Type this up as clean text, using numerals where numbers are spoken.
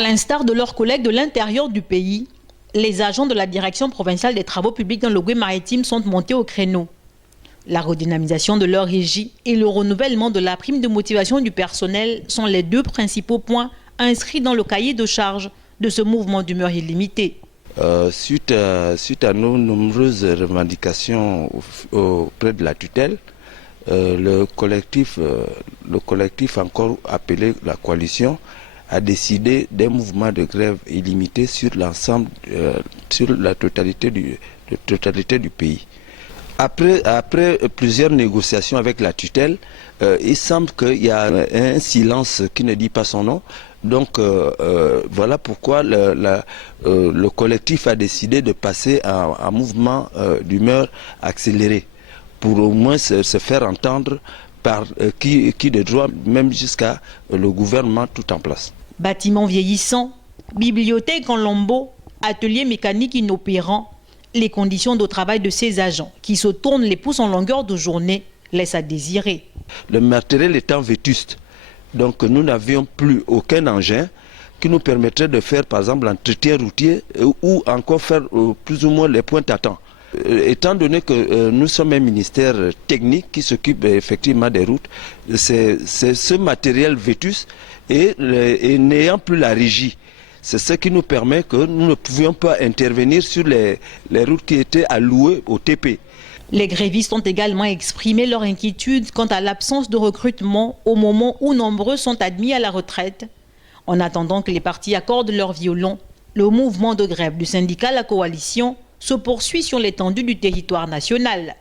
À l'instar de leurs collègues de l'intérieur du pays, les agents de la direction provinciale des travaux publics dans le Goué maritime sont montés au créneau. La redynamisation de leur régie et le renouvellement de la prime de motivation du personnel sont les deux principaux points inscrits dans le cahier de charge de ce mouvement d'humeur illimitée. Suite à nos nombreuses revendications auprès de la tutelle, le collectif encore appelé la coalition a décidé d'un mouvement de grève illimité sur l'ensemble, sur la totalité du pays. Après plusieurs négociations avec la tutelle, il semble qu'il y a un silence qui ne dit pas son nom. Donc voilà pourquoi le collectif a décidé de passer à un mouvement d'humeur accéléré pour au moins se faire entendre par qui de droit, même jusqu'à le gouvernement tout en place. Bâtiments vieillissants, bibliothèques en lambeaux, ateliers mécaniques inopérants, les conditions de travail de ces agents qui se tournent les pouces en longueur de journée laissent à désirer. Le matériel étant vétuste, donc nous n'avions plus aucun engin qui nous permettrait de faire par exemple l'entretien routier ou encore faire plus ou moins les points à temps. Étant donné que nous sommes un ministère technique qui s'occupe effectivement des routes, c'est ce matériel vétuste et n'ayant plus la régie. C'est ce qui nous permet que nous ne pouvions pas intervenir sur les routes qui étaient allouées au TP. Les grévistes ont également exprimé leur inquiétude quant à l'absence de recrutement au moment où nombreux sont admis à la retraite. En attendant que les partis accordent leur violon, le mouvement de grève du syndicat La Coalition se poursuit sur l'étendue du territoire national.